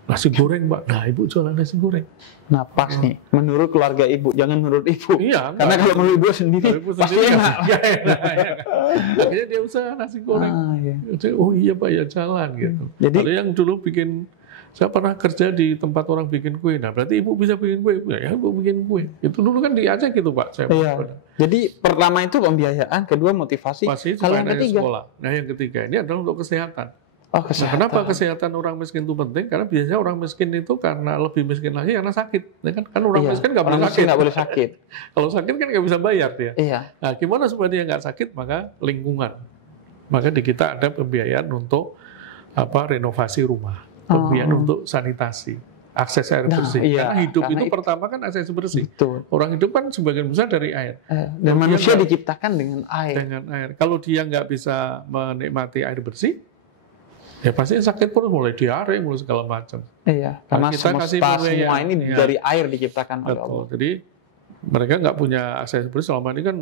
Nasi goreng, Mbak. Nah, Ibu jualan nasi goreng. Nah, pas nih. Menurut keluarga Ibu, jangan menurut Ibu. Iya. Karena kalau menurut Ibu sendiri, pasti enak. Akhirnya dia usaha nasi goreng. Oh iya, Pak, ya jalan gitu. Jadi, ada yang dulu bikin, saya pernah kerja di tempat orang bikin kue. Nah, berarti Ibu bisa bikin kue. Ya, Ibu bikin kue. Itu dulu kan di Aceh gitu, Pak. Jadi pertama itu pembiayaan, kedua motivasi. Kalau yang ketiga, sekolah. Nah, yang ketiga ini adalah untuk kesehatan. Oh, Nah, kenapa kesehatan orang miskin itu penting? Karena biasanya orang miskin itu karena lebih miskin lagi karena sakit. Kan orang miskin nggak boleh sakit. Nggak boleh sakit. Kalau sakit kan nggak bisa bayar dia. Iya. Nah, gimana supaya dia nggak sakit? Maka lingkungan. Maka di kita ada pembiayaan untuk renovasi rumah, pembiayaan untuk sanitasi, akses air bersih. Karena hidup itu pertama kan akses bersih. Betul. Orang hidup kan sebagian besar dari air. Dan manusia diciptakan dengan air. Dengan air. Kalau dia nggak bisa menikmati air bersih, ya pasti sakit perut, mulai diare, mulai segala macam. Iya, karena kita semua ini dari air diciptakan oleh Allah. Jadi mereka nggak punya akses bersih selama ini kan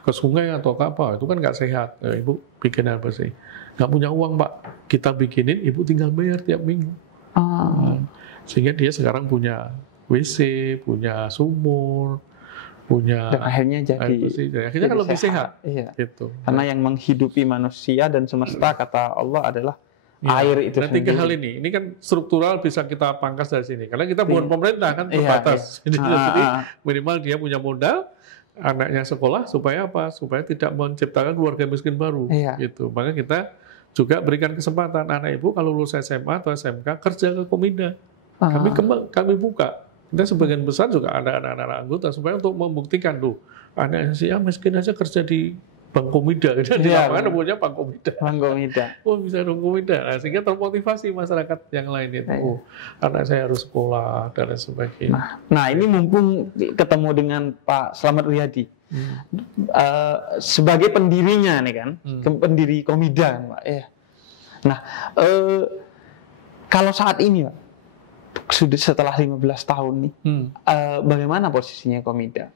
ke sungai atau ke apa, itu kan nggak sehat. Ya, ibu bikin air bersih. Nggak punya uang, Pak. Kita bikinin, ibu tinggal bayar tiap minggu. Sehingga dia sekarang punya WC, punya sumur, punya dan akhirnya jadi air bersih. Akhirnya kan lebih sehat. Iya. Gitu. Karena yang menghidupi manusia dan semesta, kata Allah, adalah air itu sendiri. Tiga hal ini kan struktural bisa kita pangkas dari sini. Karena kita bukan pemerintah kan terbatas. Jadi minimal dia punya modal, anaknya sekolah supaya apa? Supaya tidak menciptakan keluarga miskin baru. Gitu. Maka kita juga berikan kesempatan anak ibu kalau lulus SMA atau SMK kerja ke Komida. Kami buka. Kita sebagian besar juga ada anak-anak anggota supaya untuk membuktikan tuh anaknya si miskin aja kerja di Bank Komida, di lapangan namanya Bank Komida. Bank Komida. Oh bisa Bank Komida, nah, sehingga termotivasi masyarakat yang lain itu. Oh, anak saya harus sekolah dan lain sebagainya. Nah ini mumpung ketemu dengan Pak Slamet Riyadi, sebagai pendirinya nih kan, pendiri Komida kan Pak. Nah kalau saat ini Pak, sudah setelah 15 tahun nih, bagaimana posisinya Komida?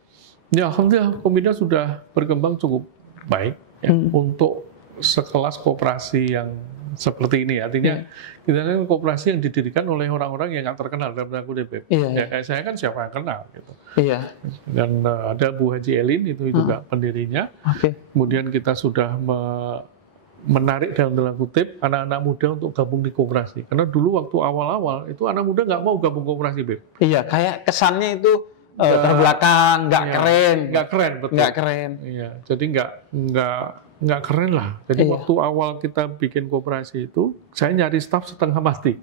Ya alhamdulillah Komida sudah berkembang cukup baik ya, untuk sekelas koperasi yang seperti ini. Artinya kita kan koperasi yang didirikan oleh orang-orang yang nggak terkenal dalam tanda kutip. Ya kayak saya kan siapa yang kenal gitu. Dan ada Bu Haji Elin itu juga pendirinya. Kemudian kita sudah menarik dalam tanda kutip anak-anak muda untuk gabung di koperasi. Karena dulu waktu awal-awal itu anak muda nggak mau gabung koperasi, Beb. Iya, kayak kesannya itu terbelakang, nggak keren. Nggak keren, betul. Nggak keren. Iya, jadi nggak keren lah. Jadi waktu awal kita bikin koperasi itu, saya nyari staf setengah mati.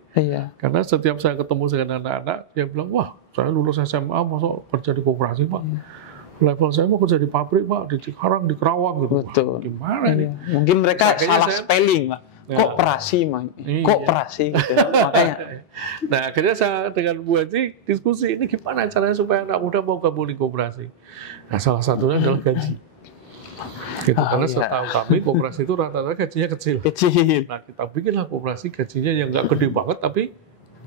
Karena setiap saya ketemu dengan anak-anak, dia bilang, wah, saya lulus SMA, masa kerja di koperasi, Pak. Level saya mau kerja di pabrik, Pak, di Cikarang, di Kerawang gitu. Betul. Wah, gimana nih? Mungkin mereka salah spelling, Pak. Koperasi, koperasi gitu. Makanya. Nah, akhirnya saya dengan Bu Haji diskusi ini gimana caranya supaya anak muda mau gabung di koperasi. Nah, salah satunya adalah gaji. Gitu, karena setahu kami koperasi itu rata-rata gajinya kecil. Nah, kita bikinlah koperasi gajinya yang nggak gede banget tapi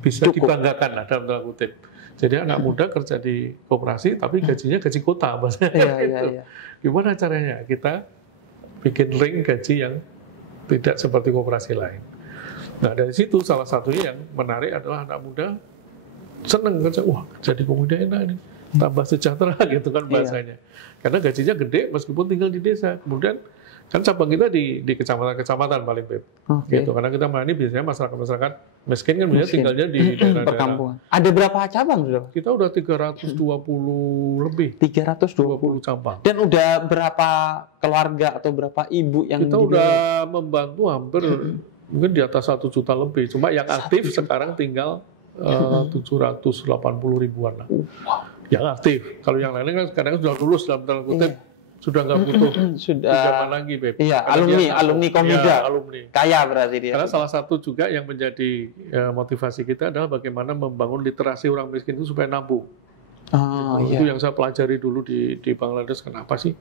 bisa dibanggakan lah dalam tanda kutip. Jadi anak muda kerja di koperasi tapi gajinya gaji kota bahasanya. Gimana caranya? Kita bikin ring gaji yang tidak seperti koperasi lain. Nah dari situ salah satunya yang menarik adalah anak muda seneng kerja, wah jadi Komida enak ini, tambah sejahtera gitu kan bahasanya. Karena gajinya gede meskipun tinggal di desa. Kemudian kan cabang kita di kecamatan paling Beb. Gitu karena kita melayani biasanya masyarakat miskin kan biasanya tinggalnya di daerah perkampungan. Ada berapa cabang sudah? Kita udah 320 lebih. 320 cabang. Dan udah berapa keluarga atau berapa ibu yang kita udah membantu hampir mungkin di atas 1 juta lebih. Cuma yang aktif sekarang tinggal 780 ribuan lah. Yang aktif. Kalau yang lain kan kadang sudah lulus dalam tanda kutip. Sudah nggak butuh pinjaman lagi, Beb. Iya, alumni Komida. Alumni. Kaya berarti dia. Karena salah satu juga yang menjadi motivasi kita adalah bagaimana membangun literasi orang miskin itu supaya nabung. Itu yang saya pelajari dulu di Bangladesh. Kenapa sih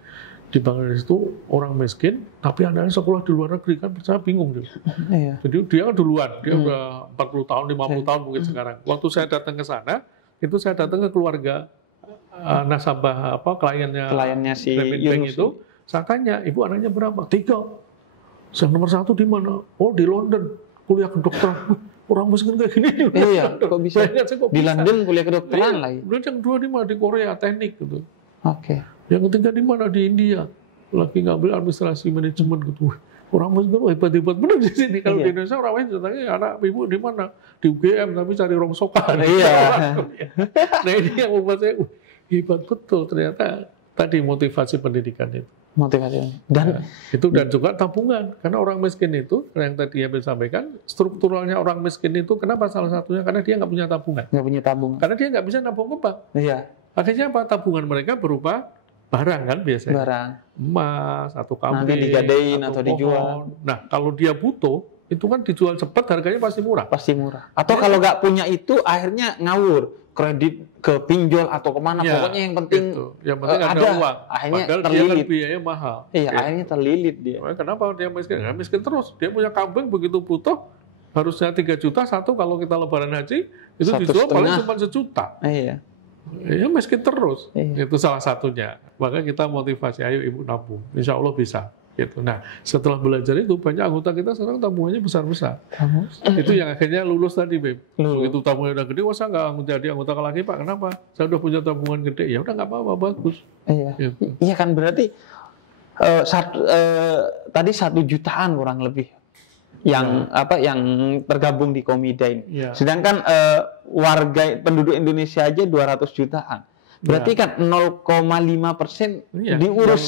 di Bangladesh itu orang miskin, tapi anaknya sekolah di luar negeri kan saya bingung dia. Jadi dia kan duluan, dia udah 40 tahun, 50 tahun mungkin sekarang. Waktu saya datang ke sana, itu saya datang ke keluarga nasabah kliennya si Yunus itu, saya tanya, ibu anaknya berapa? 3. Yang nomor 1 di mana? Oh di London, kuliah kedokteran. Orang miskin kayak gini. Iya, kok bisa di London kuliah kedokteran lagi? Yang kedua di mana? Di Korea, teknik gitu. Yang ketiga di mana? Di India, lagi ngambil administrasi manajemen gitu. Orang miskin hebat-hebat benar di sini. Kalau di Indonesia orang lain tanya anak ibu di mana? Di UGM tapi cari rongsokan. Nah ini yang membuat saya hebat betul ternyata tadi motivasi pendidikan itu. Motivasi. Dan dan juga tabungan, karena orang miskin itu yang tadi Habib sampaikan, strukturalnya orang miskin itu kenapa salah satunya karena dia nggak punya tabungan. Nggak punya tabungan. Karena dia nggak bisa nabung ke bank. Iya. Akhirnya apa? Tabungan mereka berupa barang kan biasanya. Barang. Emas atau kambing. Nanti digadein atau pohon. dijual. Nah kalau dia butuh, itu kan dijual cepat, harganya pasti murah. Pasti murah. Atau kalau nggak punya itu akhirnya ngawur. Kredit ke pinjol atau kemana, pokoknya yang penting, gitu. Yang penting ada uang. Akhirnya padahal terlilit. Dia kan biayanya mahal. Iya, akhirnya terlilit dia. Kenapa dia miskin? Ya, miskin terus. Dia punya kambing begitu butuh, harusnya 3 juta satu, kalau kita lebaran haji, itu 1,5 dijual paling cuma 1 juta. Iya. Ya miskin terus. Iya. Itu salah satunya. Maka kita motivasi, ayo ibu nabung. Insya Allah bisa. Gitu. Nah, setelah belajar itu banyak anggota kita sekarang tabungannya besar-besar. Itu yang akhirnya lulus tadi, Beb. Begitu tabungannya udah gede, masa nggak jadi anggota lagi, Pak? Kenapa? Saya udah punya tabungan gede. Ya udah nggak apa-apa, bagus. Iya. Gitu. Iya kan berarti tadi 1 jutaan kurang lebih yang yang tergabung di Komida ini. Ya. Sedangkan warga penduduk Indonesia aja 200 jutaan. Berarti kan 0,5% diurus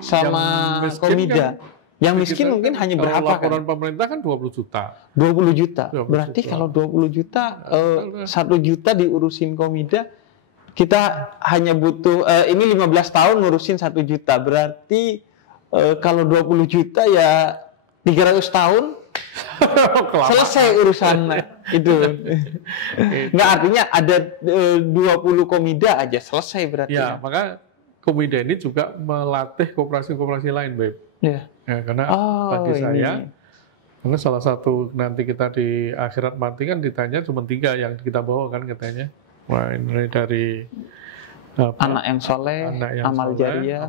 sama Komida. Yang miskin mungkin hanya berapa kan? Laporan pemerintah kan 20 juta. 20 juta. Berarti kalau 20 juta, 1 juta diurusin Komida, kita hanya butuh, ini 15 tahun ngurusin 1 juta. Berarti kalau 20 juta ya 300 tahun, selesai urusan itu. Nggak, artinya ada 20 Komida aja selesai berarti. Ya, maka Komida ini juga melatih koperasi-koperasi lain, Beb. Ya. Karena bagi saya, karena salah satu nanti kita di akhirat mati kan ditanya cuma 3 yang kita bawa kan katanya. Wah, ini dari anak yang soleh, amal jariah,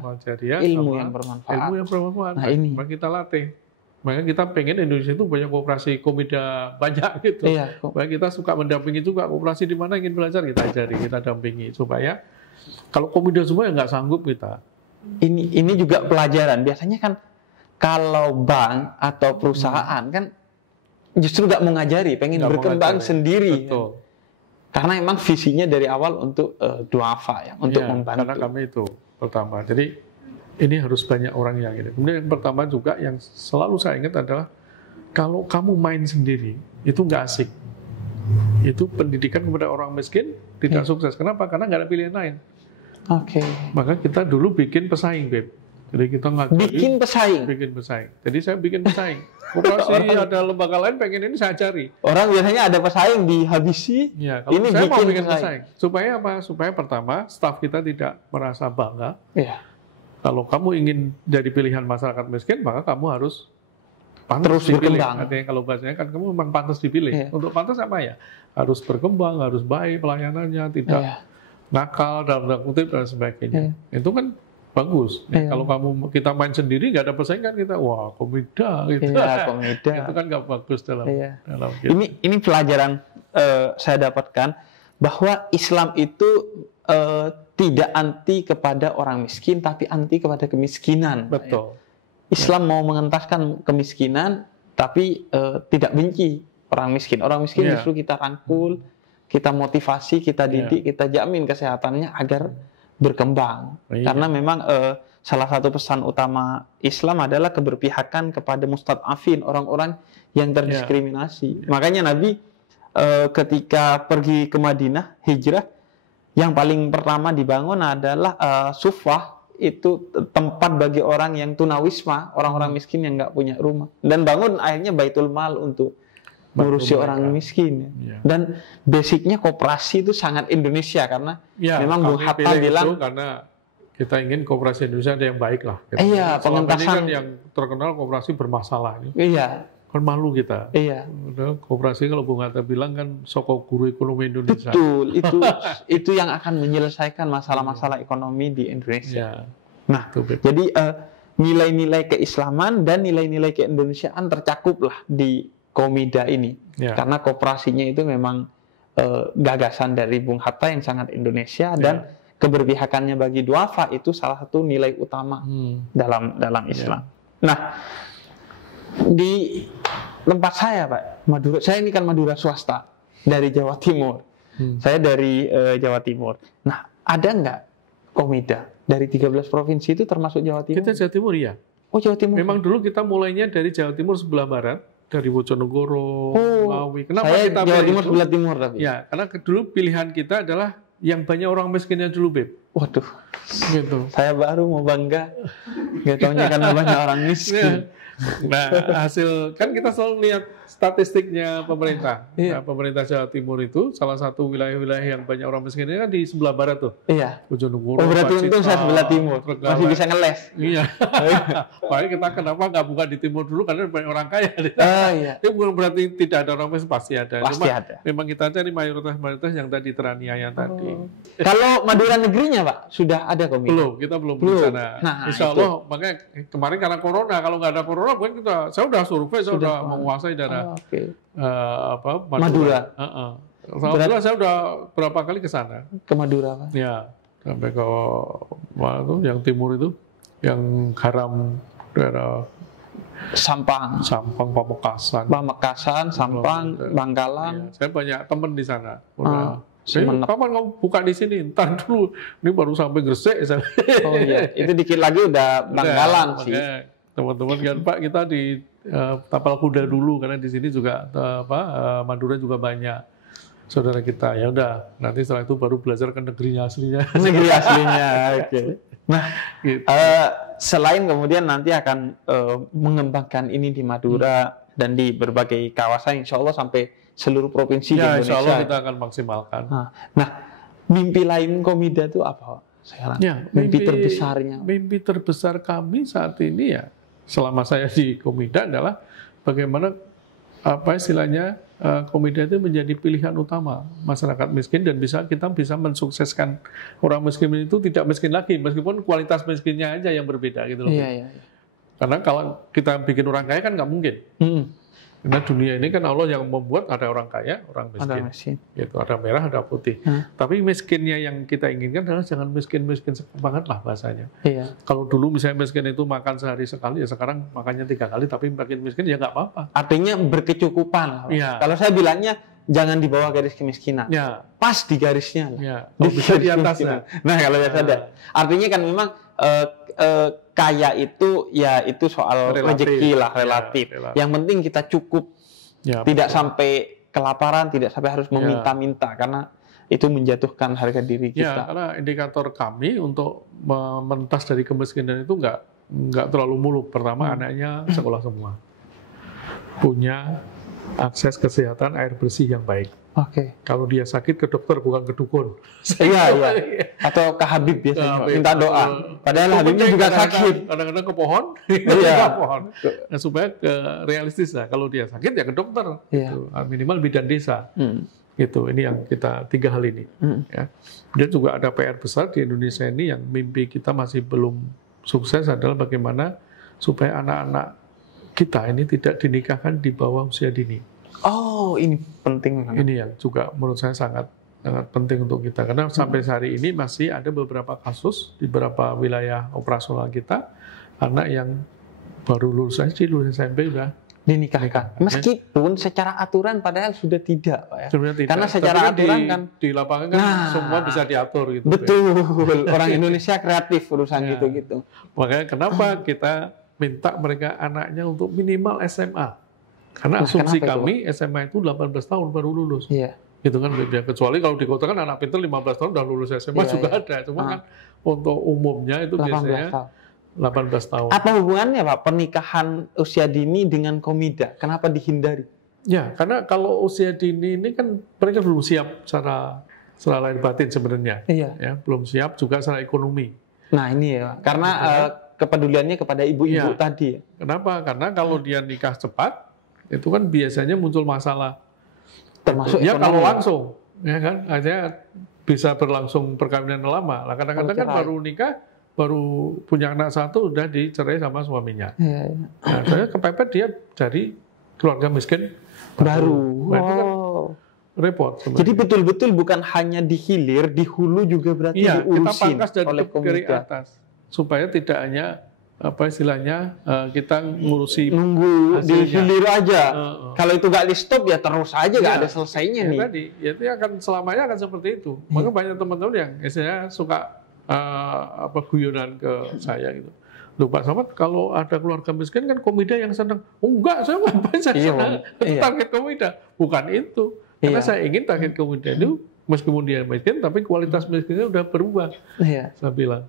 ilmu yang bermanfaat. Ilmu yang bermanfaat. Nah, ini. Maka kita latih. Makanya kita pengen Indonesia itu banyak koperasi Komida banyak gitu. Iya. Makanya kita suka mendampingi juga koperasi di mana ingin belajar kita ajari, kita dampingi supaya kalau Komida semua ya nggak sanggup kita. Ini juga pelajaran. Biasanya kan kalau bank atau perusahaan kan justru nggak mau ngajari, pengen berkembang sendiri. Betul. Karena emang visinya dari awal untuk duafa ya, untuk membantu. Karena kami itu pertama. Jadi ini harus banyak orang yang ini. Kemudian yang pertama juga yang selalu saya ingat adalah kalau kamu main sendiri itu nggak asik. Itu pendidikan kepada orang miskin tidak sukses. Kenapa? Karena nggak ada pilihan lain. Oke. Maka kita dulu bikin pesaing, Beb. Jadi kita ngajari. Bikin pesaing. Jadi saya bikin pesaing. Koperasi ada lembaga lain pengen ini saya cari. Orang biasanya ada pesaing dihabisi. Ya, kalau ini saya mau bikin pesaing. Supaya apa? Supaya pertama staf kita tidak merasa bangga. Iya. Kalau kamu ingin jadi pilihan masyarakat miskin, maka kamu harus terus dipilih. berkembang. Artinya kalau bahasanya kan kamu memang pantas dipilih. Iya. Untuk pantas apa ya? Harus berkembang, harus baik pelayanannya, tidak nakal dalam tanda kutip dan sebagainya. Itu kan bagus. Kalau kita main sendiri nggak ada pesaing kan kita wah Komida gitu. Iya, Komida. Itu kan nggak bagus dalam gitu. Ini pelajaran saya dapatkan bahwa Islam itu tidak anti kepada orang miskin, tapi anti kepada kemiskinan. Betul. Islam mau mengentaskan kemiskinan, tapi tidak benci orang miskin. Orang miskin justru kita rangkul, kita motivasi, kita didik, kita jamin kesehatannya agar berkembang. Karena memang salah satu pesan utama Islam adalah keberpihakan kepada mustad'afin, orang-orang yang terdiskriminasi. Makanya Nabi ketika pergi ke Madinah, hijrah, yang paling pertama dibangun adalah Suffah, itu tempat bagi orang yang tunawisma, orang-orang miskin yang nggak punya rumah. Dan bangun akhirnya Baitul Mal untuk ngurusi orang miskin. Dan basicnya koperasi itu sangat Indonesia karena memang Bung Hatta bilang karena kita ingin koperasi Indonesia ada yang baik lah. Iya, pengentasan kan yang terkenal koperasi bermasalah. Iya. Kan malu kita. Iya. Koperasi kalau Bung Hatta bilang kan sokok guru ekonomi Indonesia. Betul, itu yang akan menyelesaikan masalah-masalah ekonomi di Indonesia. Nah, jadi nilai-nilai keislaman dan nilai-nilai keindonesiaan tercakup lah di Komida ini. Karena koperasinya itu memang gagasan dari Bung Hatta yang sangat Indonesia dan keberpihakannya bagi duafa itu salah satu nilai utama dalam Islam. Nah, di tempat saya, Pak, Madura, saya ini kan Madura swasta dari Jawa Timur. Saya dari Jawa Timur. Nah, ada nggak Komida dari 13 provinsi itu termasuk Jawa Timur? Kita Jawa Timur ya. Oh, Jawa Timur. Memang dulu kita mulainya dari Jawa Timur sebelah barat, dari Bojonegoro, Ngawi. Kenapa saya kita Jawa Timur itu? sebelah timur tapi. Ya, karena dulu pilihan kita adalah yang banyak orang miskinnya dulu, Beb. Waduh. Gitu. Saya baru mau bangga. Nggak taunya karena banyak orang miskin. Nah, hasil kan kita selalu lihat statistiknya pemerintah. Iya. Nah, pemerintah Jawa Timur itu salah satu wilayah-wilayah yang banyak orang miskinnya kan di sebelah barat tuh. Iya. Bojonegoro. Oh, berarti untung saya sebelah timur. Trenggalek. Masih bisa ngeles. Iya. Makanya kita kenapa nggak buka di timur dulu karena banyak orang kaya. Oh iya. Itu bukan berarti tidak ada orang miskin, pasti ada. Pasti Cuma ada. memang kita cari mayoritas yang tadi teraniaya tadi. Kalau Madura negerinya, Pak, sudah ada komite? Kita belum Belum. di sana. Nah, Insya itu. Allah, makanya kemarin karena corona, kalau nggak ada corona, mungkin saya udah survei, saya udah menguasai daerah Oke. Madura. Madura. Alhamdulillah saya udah berapa kali ke sana. Ke Madura, Pak. Ya, sampai ke mana tuh, yang timur itu, yang garam daerah Sampang, Pamekasan. Pamekasan, Sampang, Bangkalan. Iya, saya banyak teman di sana. Sumenep. Kapan kamu buka di sini? Ntar dulu, ini baru sampai Gresik. Oh iya, itu dikit lagi udah Bangkalan sih. Teman-teman kan Pak, kita di tapal kuda dulu karena di sini juga Madura juga banyak saudara kita. Ya udah, nanti setelah itu baru belajar ke negerinya aslinya. Negeri aslinya, oke. Nah, Gitu. selain kemudian nanti akan mengembangkan ini di Madura dan di berbagai kawasan, insya Allah sampai seluruh provinsi di Ya, Indonesia. insya Allah kita akan maksimalkan. Nah, mimpi lain Komida itu apa? Sekarang, Ya, mimpi terbesarnya. Mimpi terbesar kami saat ini ya, selama saya di Komida adalah bagaimana istilahnya Komida itu menjadi pilihan utama masyarakat miskin dan kita bisa mensukseskan orang miskin itu tidak miskin lagi meskipun kualitas miskinnya aja yang berbeda gitu loh. Iya. Karena kalau kita bikin orang kaya kan nggak mungkin. Karena dunia ini kan Allah yang membuat ada orang kaya, orang miskin. Gitu, ada merah, ada putih. Tapi miskinnya yang kita inginkan adalah jangan miskin-miskin banget lah bahasanya. Iya. Kalau dulu misalnya miskin itu makan sehari sekali, ya sekarang makannya 3 kali, tapi makin miskin ya nggak apa-apa. Artinya berkecukupan. Iya. Kalau saya bilangnya jangan di bawah garis kemiskinan. Ya. Pas di garisnya. Ya. Bisa Di atasnya. Nah, kalau saya ada. Artinya kan memang kaya itu ya itu soal rezeki lah, relatif. Ya, Yang penting kita cukup. Ya, Tidak betul. sampai kelaparan, tidak sampai harus meminta-minta karena itu menjatuhkan harga diri Ya, kita. karena indikator kami untuk mementas dari kemiskinan itu nggak terlalu muluk. Pertama, anaknya sekolah semua, punya akses kesehatan air bersih yang baik. Oke. Kalau dia sakit ke dokter bukan ke dukun. Iya. Atau ke Habib biasanya minta doa. Padahal Habibnya juga sakit. Kadang-kadang ke pohon. Iya. Ke pohon. Nah, supaya realistis lah. Kalau dia sakit ya ke dokter. Iya. Gitu. Minimal bidan desa. Gitu. Ini yang kita 3 hal ini. Ya. Dia juga ada PR besar di Indonesia ini yang mimpi kita masih belum sukses adalah bagaimana supaya anak-anak kita ini tidak dinikahkan di bawah usia dini. Oh, ini penting. Ini yang juga menurut saya sangat penting untuk kita. Karena sampai hari ini masih ada beberapa kasus di beberapa wilayah operasional kita, anak yang baru lulus SMP udah dinikahkan. Meskipun secara aturan padahal sudah tidak, Pak ya. Tidak. Karena secara aturan kan di lapangan kan semua bisa diatur gitu. Betul. Orang Indonesia kreatif urusan gitu-gitu. Makanya kenapa kita minta mereka anaknya untuk minimal SMA. Karena asumsi kami SMA itu 18 tahun baru lulus. Iya. Gitu kan beda. Kecuali kalau di kota kan anak pintar 15 tahun udah lulus SMA juga ada. Cuma kan untuk umumnya itu biasanya 18 tahun. Apa hubungannya Pak pernikahan usia dini dengan Komida? Kenapa dihindari? Ya, karena kalau usia dini ini kan mereka belum siap secara lahir batin sebenarnya. Iya. Ya, belum siap juga secara ekonomi. Nah ini ya, karena kepeduliannya kepada ibu-ibu tadi. Kenapa? Karena kalau dia nikah cepat, itu kan biasanya muncul masalah. Termasuk ya ekonomi. kalau langsung, ya kan, aja bisa berlangsung perkawinan lama. Lah kadang-kadang kan baru nikah, baru punya anak satu udah dicerai sama suaminya. Iya. Nah, saya kepepet dia dari keluarga miskin baru. Nah, itu kan repot sebenarnya. Jadi betul-betul bukan hanya di hilir, di hulu juga berarti diurusin kita pangkas oleh dari Komida. atas supaya tidak hanya istilahnya kita ngurusi nunggu di hilir aja. Kalau itu nggak di stop ya terus aja nggak ada selesainya nih. Tadi, ya itu akan selamanya akan seperti itu. Maka banyak teman-teman yang saya suka guyonan ke saya gitu. Loh Pak Samad, kalau ada keluarga miskin kan Komida yang senang. Oh enggak, saya ngapain saya senang. Itu target Komida. Bukan itu. Karena saya ingin target Komida itu, meskipun dia miskin, tapi kualitas miskinnya udah berubah. Saya bilang.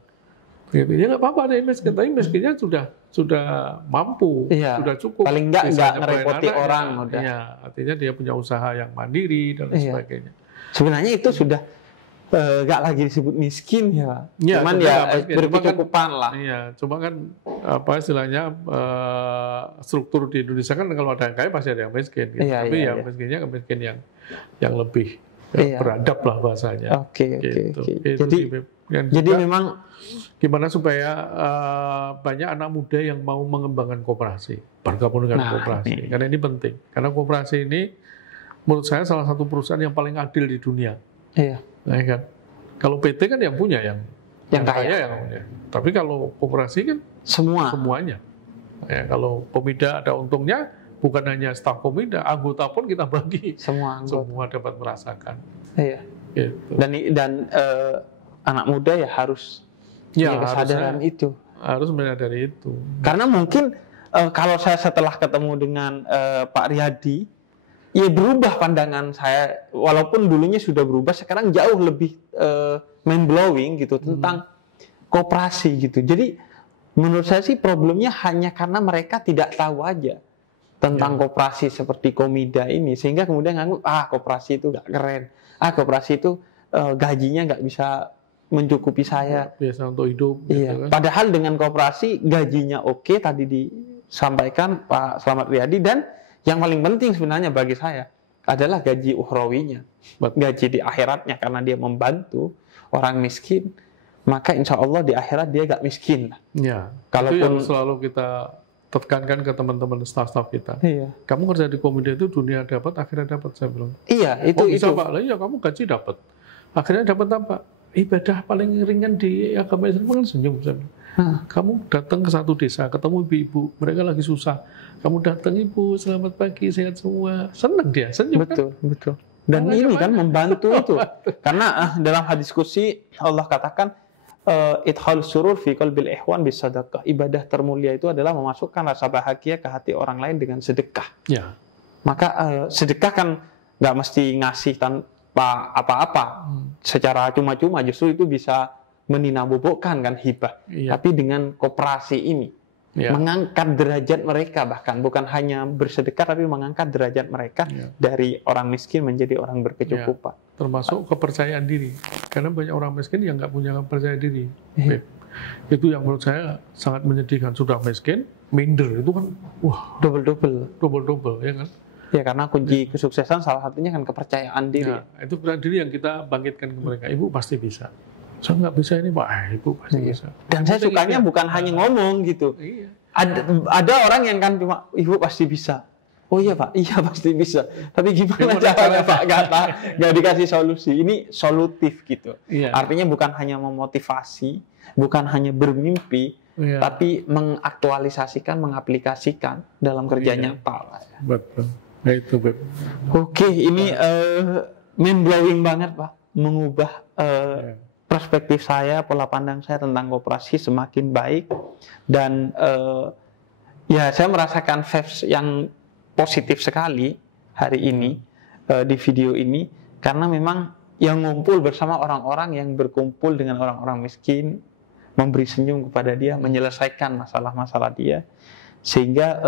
Gitu. Ya nggak apa-apa dia miskin, tapi miskinnya sudah mampu, sudah cukup. Paling nggak ngerepoti orang. Ya, artinya dia punya usaha yang mandiri dan sebagainya. Sebenarnya itu sudah nggak lagi disebut miskin ya, cuman ya berkecukupan lah. Iya, cuma kan apa istilahnya struktur di Indonesia kan kalau ada yang kaya pasti ada yang miskin, gitu. Tapi yang miskinnya miskin yang lebih beradab lah bahasanya. Oke. Jadi memang gimana supaya banyak anak muda yang mau mengembangkan koperasi, bergabung dengan koperasi, karena ini penting. Karena koperasi ini menurut saya salah satu perusahaan yang paling adil di dunia. Nah, kan? Kalau PT kan yang punya yang kaya yang punya. Tapi kalau koperasi kan semuanya. Ya, kalau Komida ada untungnya, bukan hanya staf Komida, anggota pun kita bagi. Semua dapat merasakan. Gitu. Dan anak muda ya harus punya kesadaran itu. Harus menyadari itu. Karena mungkin kalau saya setelah ketemu dengan Pak Riyadi, ya berubah pandangan saya, walaupun dulunya sudah berubah, sekarang jauh lebih mind blowing gitu tentang koperasi gitu. Jadi menurut saya sih problemnya hanya karena mereka tidak tahu aja tentang koperasi seperti Komida ini, sehingga kemudian ngangguk koperasi itu nggak keren, koperasi itu gajinya nggak bisa mencukupi saya. Biasa untuk hidup. Gitu kan? Padahal dengan koperasi gajinya oke, tadi disampaikan Pak Slamet Riyadi, dan yang paling penting sebenarnya bagi saya adalah gaji ukhrawinya, gaji di akhiratnya, karena dia membantu orang miskin, maka insya Allah di akhirat dia gak miskin. Ya, kalaupun itu yang selalu kita tekankan ke teman-teman staf-staf kita. Kamu kerja di Komida itu dunia dapat, akhirat dapat, saya bilang. Itu bisa Pak, iya kamu gaji dapat, akhirnya dapat apa? Ibadah paling ringan di agama Islam kan senyum, saya bilang. Kamu datang ke satu desa, ketemu ibu-ibu, mereka lagi susah. Kamu datang, ibu, selamat pagi, sehat semua. Senang dia, senyum. Betul. Dan ini kan membantu itu. Karena dalam hadis qudsi Allah katakan, idkhal surur fi qalbil ihwan bis sadaqah. Ibadah termulia itu adalah memasukkan rasa bahagia ke hati orang lain dengan sedekah. Maka sedekah kan nggak mesti ngasih tanpa apa-apa. Secara cuma-cuma justru itu bisa meninabobokkan kan hibah. Tapi dengan koperasi ini mengangkat derajat mereka, bahkan bukan hanya bersedekah tapi mengangkat derajat mereka dari orang miskin menjadi orang berkecukupan. Termasuk kepercayaan diri, karena banyak orang miskin yang nggak punya kepercayaan diri. Itu yang menurut saya sangat menyedihkan. Sudah miskin, minder, itu kan double ya kan. Ya, karena kunci kesuksesan salah satunya kan kepercayaan diri. Itu kepercayaan diri yang kita bangkitkan ke mereka. Ibu pasti bisa. Saya nggak bisa ini Pak, Ibu pasti bisa. Dan saya sukanya bukan hanya ngomong gitu. Ada orang yang kan cuma, Ibu pasti bisa. Oh iya Pak, iya pasti bisa. Tapi gimana caranya Pak? Nggak dikasih solusi. Ini solutif gitu. Artinya bukan hanya memotivasi, bukan hanya bermimpi, tapi mengaktualisasikan, mengaplikasikan dalam kerja nyata. Betul. Nah, itu Beb. Oke, ini mind blowing banget Pak. Mengubah perspektif saya, pola pandang saya tentang koperasi semakin baik, dan ya saya merasakan vibes yang positif sekali hari ini di video ini, karena memang yang ngumpul bersama orang-orang yang berkumpul dengan orang-orang miskin, memberi senyum kepada dia, menyelesaikan masalah-masalah dia, sehingga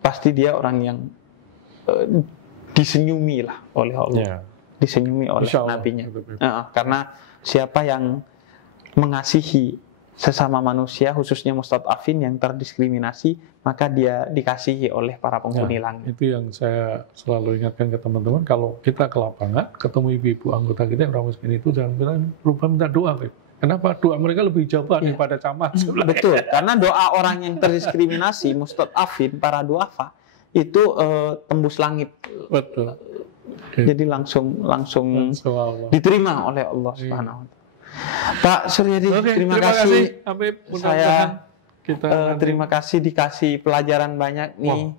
pasti dia orang yang disenyumi lah oleh Allah, disenyumi oleh nabinya. Karena siapa yang mengasihi sesama manusia, khususnya mustad'afin yang terdiskriminasi, maka dia dikasihi oleh para penghuni langit. Itu yang saya selalu ingatkan ke teman-teman, kalau kita ke lapangan, ketemu ibu-ibu anggota kita yang orang miskin itu, jangan lupa minta doa. Kenapa? Doa mereka lebih jauh daripada camat. Betul, karena doa orang yang terdiskriminasi, mustad'afin, para duafa, itu tembus langit. Betul. Jadi langsung diterima oleh Allah Subhanahu wa Ta'ala. Pak Suryadi, terima kasih. Habib, saya terima kasih dikasih pelajaran banyak nih.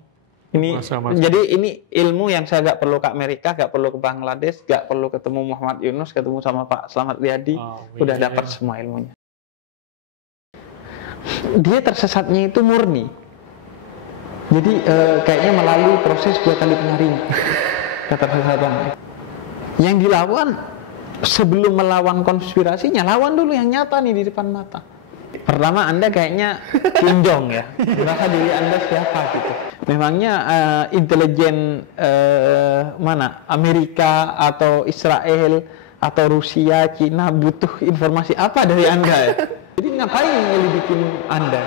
Ini jadi ini ilmu yang saya nggak perlu ke Amerika, nggak perlu ke Bangladesh, nggak perlu ketemu Muhammad Yunus, ketemu sama Pak Slamet Riyadi, udah dapat semua ilmunya. Dia tersesatnya itu murni. Jadi kayaknya melalui proses 2 kali penyaringan ketersesatan. Yang dilawan sebelum melawan konspirasinya, lawan dulu yang nyata nih di depan mata. Pertama, Anda kayaknya kinjong ya, merasa diri Anda siapa gitu. Memangnya intelijen mana? Amerika atau Israel atau Rusia, Cina butuh informasi apa dari Anda ya? Jadi ngapain nyelidikin Anda?